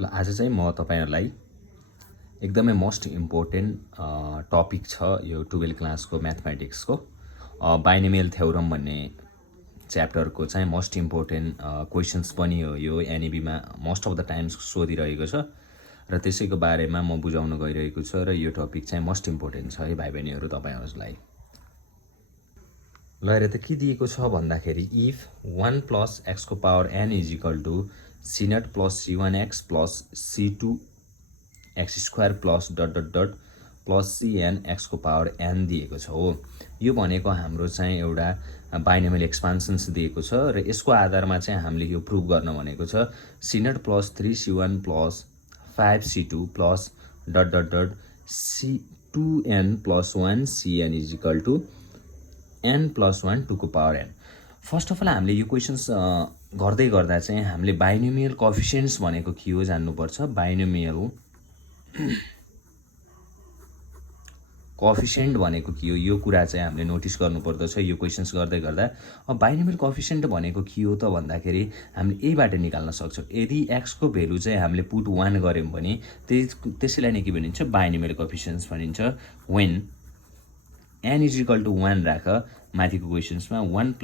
ल आज चाहिँ म तपाईहरुलाई एकदमै मोस्ट इम्पोर्टेन्ट टपिक छ यो 12 क्लासको म्याथमेटिक्सको बाइनोमियल थ्योरम भन्ने च्याप्टरको चाहिँ मोस्ट इम्पोर्टेन्ट क्वेशन्स पनि हो यो एनईबीमा मोस्ट अफ द टाइम्स सोधिरहेको छ र त्यसैको बारेमा म बुझाउन गइरहेको छु र यो टपिक चाहिँ मोस्ट इम्पोर्टेन्ट छ है भाइ बहिनीहरु तपाईहरुलाई। ल हेर त के दिएको छ भन्दाखेरि इफ 1 + x को power n = c0 + c1x + c2x square plus dot dot dot plus cn x को पावर n दिएको छ हो। यो भनेको हाम्रो चाहिँ एउटा बाइनोमियल एक्सपान्सन्स दिएको छ र यसको आधारमा चाहिँ हामीले यो प्रुभ गर्न भनेको छ c0 + 3c1 + 5c2 + dot dot dot c2n + 1 cn = n + 1 2 को power n। First of all हामीले यो क्वेशन्स गर्दै गर्दा चाहिँ हामीले बाइनोमियल कोएफिसिएन्ट्स भनेको के हो जान्नुपर्छ। बाइनोमियल कोएफिसिएन्ट भनेको के हो यो कुरा चाहिँ हामीले नोटिस गर्नुपर्दछ यो क्वेशन्स गर्दै गर्दा। अब बाइनोमियल कोएफिसिएन्ट भनेको के हो त भन्दाखेरि हामीले यहीबाट निकाल्न सक्छौं। यदि x को भ्यालु चाहिँ हामीले पुट 1 गर्यौं भने त्यसैलाई नै के भनिन्छ बाइनोमियल कोएफिसिएन्ट्स भनिन्छ। व्हेन n = 1 राख माथिको क्वेशन्समा 1 +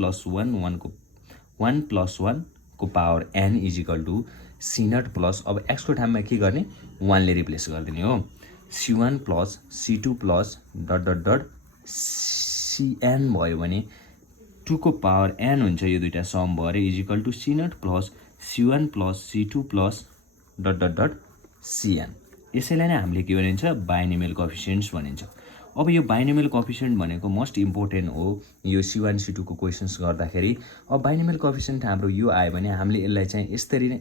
1 को पावर n = c0 प्लस अब x को ठाउँमा के गर्ने 1 ले रिप्लेस गरिदिने हो c1 + c2 + dot dot dot cn भयो भने 2 को पावर n हुन्छ यो दुईटा सम भएर = c0 + c1 + c2 + dot dot dot cn। यसैलाई नै हामीले के भनिन्छ बाइनोमियल कोएफिसिएन्ट्स भनिन्छ। अब यो बाइनोमियल कोएफिसिएन्ट भनेको मोस्ट इम्पोर्टेन्ट हो यो c1 c2 को क्वेशन्स गर्दाखेरि। अब बाइनोमियल कोएफिसिएन्ट हाम्रो यो आयो भने हामीले यसलाई चाहिँ यसरी नै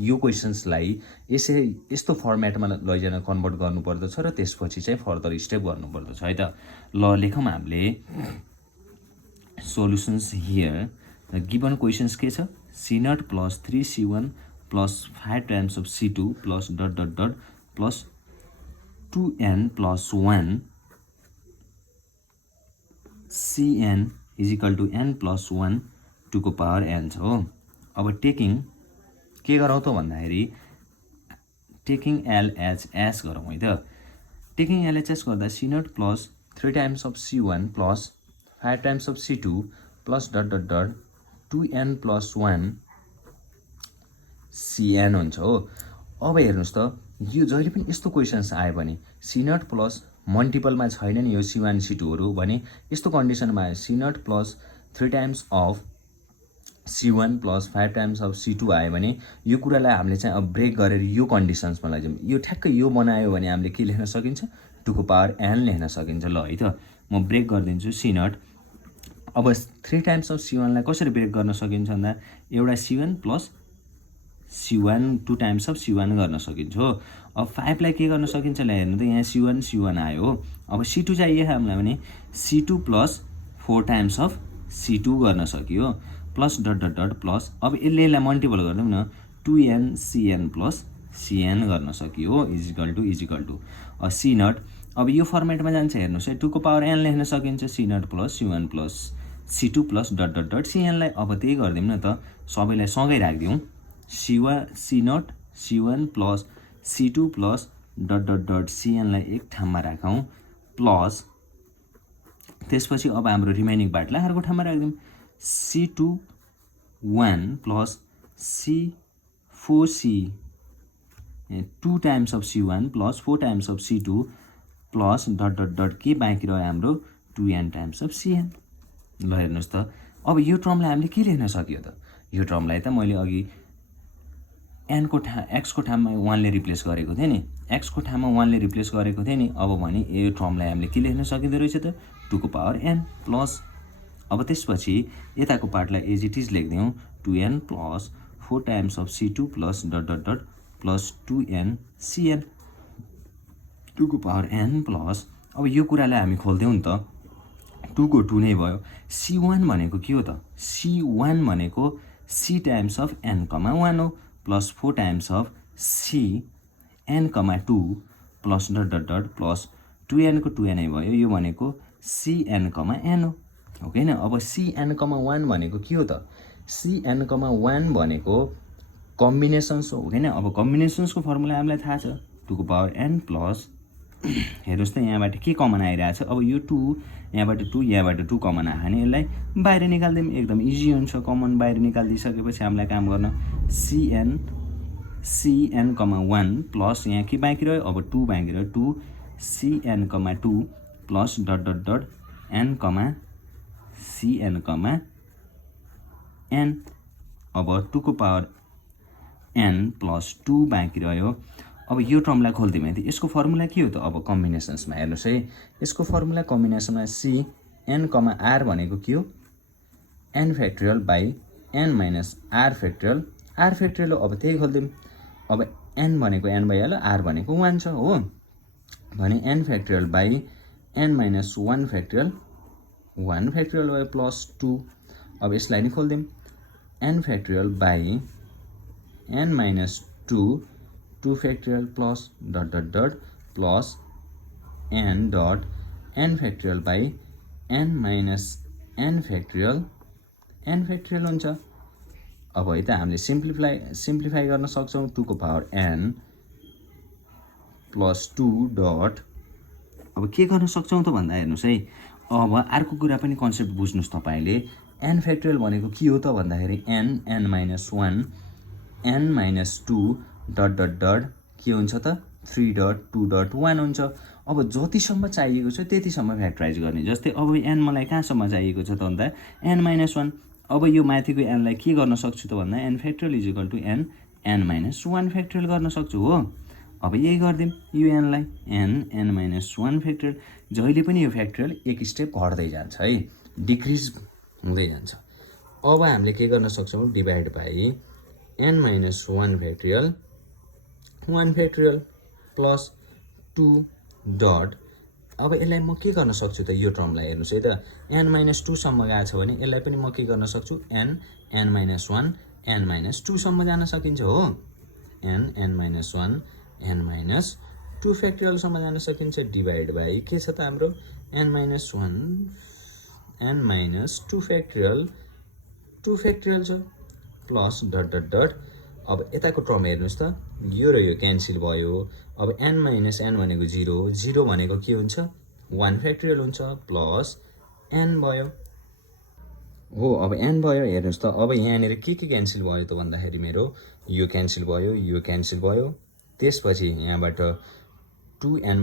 यो क्वेशन्सलाई यस्तो फर्मेटमा लैजान कन्भर्ट गर्नुपर्दछ र त्यसपछि चाहिँ फर्दर स्टेप गर्नुपर्दछ है त। ल लेखौं हामीले सोलुसन्स हियर गिवन क्वेशन्स के छ c0 + 3c1 + 5 times of c2 + dot dot dot plus 2n + 1 cn = n + 1 2 को पावर n छ हो। अब टेकिङ के गरौँ त भन्दाखेरि टेकिङ LHS गरौँ है त। टेकिङ LHS गर्दा c0 + 3 times of c1 + 5 times of c2 + dot dot dot 2n + 1 cn हुन्छ हो। अब हेर्नुस् त यो जहिले पनि यस्तो क्वेशन्स आयो भने c0 प्लस मल्टिपलमा छैन नि यो c1 c2 हरु भने यस्तो कन्डिसनमा c0 + 3 times of c1 + 5 times of c2 आयो भने यो कुरालाई हामीले चाहिँ अब ब्रेक गरेर यो कन्डिसन्समा लैजाउँ। यो ठ्याक्कै यो बनायो भने हामीले के लेख्न सकिन्छ 2 को पावर n लेख्न सकिन्छ। ल है त म ब्रेक गर्दिन्छु c0। अब 3 टाइम्स अफ c1 लाई कसरी ब्रेक गर्न सकिन्छ भन्दा एउटा c1 + c1 2 times of c1 गर्न सकिन्छ हो। अब 5 लाई के गर्न सकिन्छ ल हेर्नु त यहाँ c1 आयो हो। अब c2 चाहिए हामीलाई भने c2 + 4 टाइम्स अफ c2 गर्न सकियो plus dot dot dot plus अब यसलाई मल्टिपल गर्दियौ न 2n cn + cn गर्न सकियो हो = c0। अब यो फर्मेटमा जान्छ हेर्नुस् है 2 को पावर n लेख्न सकिन्छ c0 + c1 + c2 + dot dot dot cn लाई अब त्यही गर्दियौ न त सबैलाई सँगै राख्दियौ c0 c1 + c2 + dot dot dot cn लाई एक ठाउँमा राखौं प्लस त्यसपछि अब हाम्रो रिमेनिङ पार्टलाई अर्को ठाउँमा राख्दियौ c2 1 + c4c 2 times of c1 + 4 times of c2 + dot dot dot के बाँकी रह्यो हाम्रो 2n टाइम्स अफ cn। ल हेर्नुस् त अब यो टर्मलाई हामीले के लेख्न सकियो त यो टर्मलाई त मैले अघि n को x को ठाउँमा 1 ले रिप्लेस गरेको थिए नि x को ठाउँमा 1 ले रिप्लेस गरेको थिए नि। अब भने यो टर्मलाई हामीले के लेख्न सकिँदै रहेछ त 2 को पावर n प्लस अब त्यसपछि यताको पार्टलाई एज इट इज लेख्दियौ 2n + 4 times of c2 + dot dot dot plus 2n cn 2 को पावर n प्लस अब यो कुरालाई हामी खोल्दियौ नि त 2 को 2 नै भयो। c1 भनेको के हो त c1 भनेको c टाइम्स अफ n, 1 हो plus 4 times of c n, 2 plus dot dot dot plus 2n को 2n नै भयो यो भनेको cn, n हो ओके न। अब cn, 1 भनेको के हो त cn, 1 भनेको कम्बिनेसन्स हो होइन। अब कम्बिनेसन्सको फर्मुला हामीलाई थाहा छ, 2 को पावर n प्लस हेर्नुहोस् त यहाँबाट के कमन आइरहेछ। अब यो 2 यहाँबाट 2 यहाँबाट 2 कमन आयो भने यसलाई बाहिर निकाल्दिउँ, एकदम इजी हुन्छ। कमन बाहिर निकालिदिइसकेपछि हामीलाई काम गर्न cn 1 प्लस यहाँ के बाँकी रह्यो, अब 2 बाँकी रह्यो, 2 cn 2 plus dot dot dot n cn n। अब 2 को पावर n प्लस 2 बाँकी रह्यो। अब यो टर्मलाई खोलिदिउँ भने यसको फर्मुला के हो त। अब कम्बिनेसन्समा हेर्नुहोस् है, यसको फर्मुला कम्बिनेसनमा cn r भनेको के हो, n factorial by n minus r factorial, r factorial हो। अब त्यही खोलिदिउँ। अब n भनेको n भइहाल्यो, r भनेको 1 छ हो भने n factorial by n minus 1 factorial, 1 factorial भयो प्लस 2। अब यसलाई नि खोलिदिउँ, n factorial by n minus 2 2 factorial plus dot dot dot plus n dot n factorial by n minus n factorial हुन्छ। अब है त हामीले सिम्प्लिफाई गर्न सक्छौँ। 2 को पावर n प्लस 2 डट अब के गर्न सक्छौँ त भन्दा हेर्नुहोस् है, अब अर्को कुरा पनि कन्सेप्ट बुझ्नुहोस् तपाईँले। n फ्याक्टोरियल भनेको के हो त भन्दाखेरि n minus 1 n minus 2 dot dot dot के हुन्छ त 3 डट 2 डट 1 हुन्छ। अब जतिसम्म चाहिएको छ त्यतिसम्म फ्याक्टराइज गर्ने। जस्तै अब n मलाई कहाँसम्म चाहिएको छ त भन्दा n माइनस 1। अब यो माथिको nलाई के गर्न सक्छु त भन्दा n factorial is equal to n minus 1 factorial गर्न सक्छु हो। अब यही गरिदिउँ यो nलाई n माइनस 1 फ्याक्टोरियल। जहिले पनि यो फ्याक्टोरियल एक स्टेप घट्दै जान्छ है, डिक्रिज हुँदै जान्छ। अब हामीले के गर्न सक्छौँ, divide by n minus 1 factorial 1 factorial plus 2 dot अब यसलाई म के गर्न सक्छु त, यो टर्मलाई हेर्नुहोस् है त, n माइनस 2 सम्म गएको छ भने यसलाई पनि म के गर्न सक्छु, n माइनस 1 n माइनस 2 सम्म जान सकिन्छ हो। n माइनस 1 n माइनस 2 फ्याक्टोरियलसम्म जान सकिन्छ। डिभाइड बाई के छ त हाम्रो n minus 1 n minus 2 factorial छ प्लस डट डट डट। अब यताको टर्म हेर्नुहोस् त, यो र यो क्यान्सल भयो। अब n माइनस n भनेको 0 भनेको के हुन्छ, 1 फ्याक्टोरियल हुन्छ प्लस n भयो हो। अब n भयो हेर्नुहोस् त, अब यहाँनिर के क्यान्सल भयो त भन्दाखेरि मेरो यो क्यान्सल भयो, यो क्यान्सल भयो। त्यसपछि यहाँबाट 2n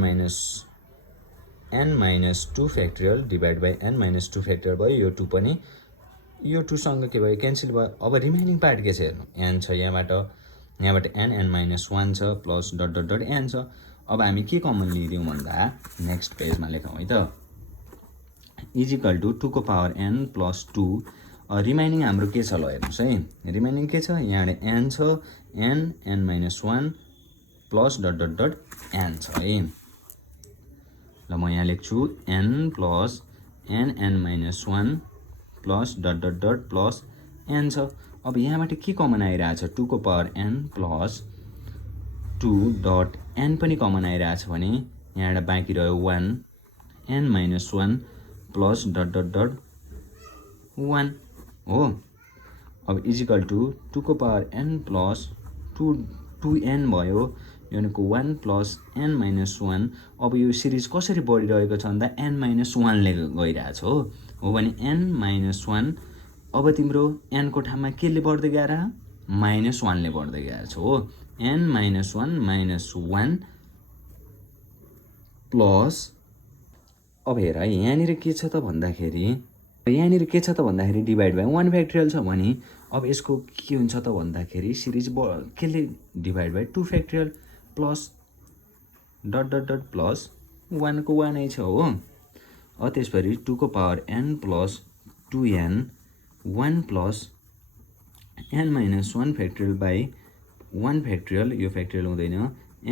minus 2 factorial divide by n minus 2 factorial भयो। यो 2 पनि यो 2 सँग के भयो, क्यान्सल भयो। अब रिमेनिङ पार्ट के छ हेर्नु, n छ यहाँबाट n माइनस 1 छ plus dot dot dot n छ। अब हामी के कमन लिइदिउँ भन्दा नेक्स्ट पेजमा लेखौँ है त, इजिकल टु 2 को पावर n प्लस 2। रिमाइनिङ हाम्रो के छ ल हेर्नुहोस् है, रिमाइनिङ के छ, यहाँबाट n छ n minus 1 plus dot dot dot n छ है। ल म यहाँ लेख्छु n plus n minus 1 plus dot dot dot plus n छ। अब यहाँबाट के कमन आइरहेछ, 2 को power n plus 2 dot n पनि कमन आइरहेछ भने यहाँबाट बाँकी रह्यो 1 n minus 1 plus dot dot dot 1 हो। अब इजिकल टु 2 को पावर n प्लस 2n भयो, यो भनेको 1 प्लस n माइनस 1। अब यो सिरिज कसरी बढिरहेको छ भन्दा n माइनस 1 ले गइरहेछ हो भने n माइनस 1। अब तिम्रो n को ठाउँमा के ले बढ्दै गएर माइनस 1 ले बढ्दै गएछ हो। n माइनस 1 प्लस अब हेर है यहाँनिर के छ त भन्दाखेरि डिभाइड बाई 1 फ्याक्टोरियल छ भने अब यसको के हुन्छ त भन्दाखेरि सिरिज केले divide by 2 factorial plus dot dot dot plus 1 को 1 नै छ हो। अब त्यसपछि 2 को power n plus 2n 1 plus n minus 1 factorial by 1 factorial, यो फ्याक्टोरियल हुँदैन,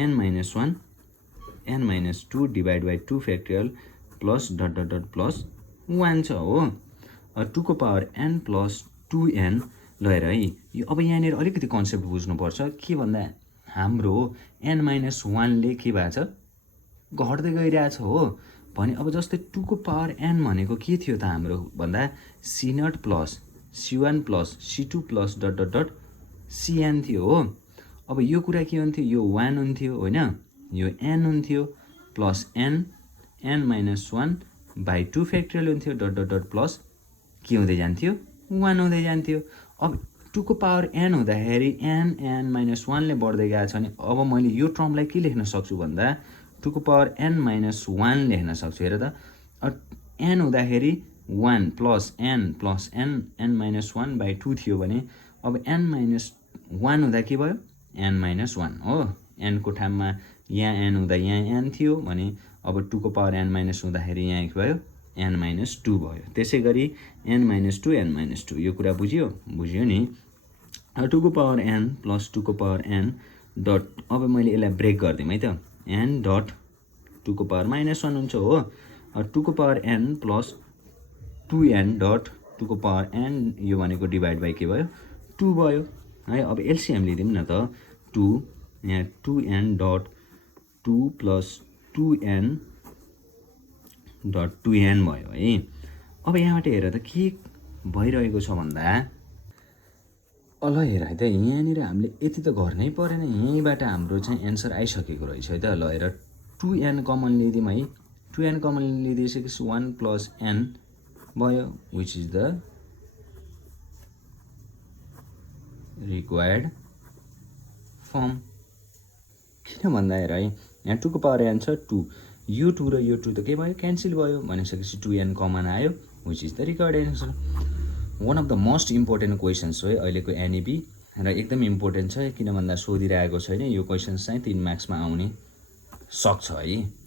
n minus 1 n minus 2 divide by 2 factorial plus dot dot dot plus 1 छ हो। 2 को पावर n प्लस 2n ल हेर है, यो अब यहाँनिर अलिकति कन्सेप्ट बुझ्नुपर्छ के भन्दा हाम्रो n माइनस 1 ले के भएको छ, घट्दै गइरहेछ हो भने। अब जस्तै 2 को पावर n भनेको के थियो त हाम्रो भन्दा c0 plus c1 plus c2 plus dot dot dot cn थियो हो। अब यो कुरा के हुन्थ्यो, यो 1 हुन्थ्यो होइन, यो n हुन्थ्यो plus n minus 1 by 2 factorial हुन्थ्यो डट डट डट प्लस के हुँदै जान्थ्यो 1 हुँदै जान्थ्यो। अब 2 को पावर n हुँदाखेरि n माइनस 1 ले बढ्दै गएको छ भने अब मैले यो टर्मलाई के लेख्न सक्छु भन्दा 2 को पावर n माइनस 1 लेख्न सक्छु। हेर त, n हुँदाखेरि 1 प्लस n माइनस 1 बाई 2 थियो भने अब n माइनस 1 हुँदा के भयो n माइनस 1 हो। n को ठाउँमा यहाँ n हुँदा यहाँ n थियो भने अब 2 को पावर n माइनस हुँदाखेरि यहाँ के भयो n माइनस 2 भयो। त्यसै गरी n माइनस 2 यो कुरा बुझ्यो नि। 2 को पावर n प्लस 2 को पावर n डट, अब मैले यसलाई ब्रेक गरिदिउँ है त, n डट 2 को पावर माइनस 1 हुन्छ हो। 2 को power n plus 2n dot 2 को पावर n यो भनेको डिभाइड बाई के भयो 2 भयो है। अब एलसिएम लिदिउँ न त, 2 यहाँ 2n dot 2 plus 2n dot 2n भयो है। अब यहाँबाट हेर त के भइरहेको छ भन्दा, ल हेर है त, यहाँनिर हामीले यति त गर्नै परेन, यहीँबाट हाम्रो चाहिँ एन्सर आइसकेको रहेछ है त। ल हेर 2n कमन लिदिउँ है, 2n कमन लिदिइसकेपछि 1 प्लस n भयो which is the required form. किन भन्दा हेर है, यहाँ 2 को पावर n छ 2, यो 2 र यो 2 त के भयो क्यान्सल भयो भनिसकेपछि 2n कमन आयो which is the required answer. One of the most important questions हो है अहिलेको एनइपी र एकदम इम्पोर्टेन्ट छ किन भन्दा सोधिरहेको छैन, यो क्वेसन्स चाहिँ 3 मार्क्समा आउने सक्छ है।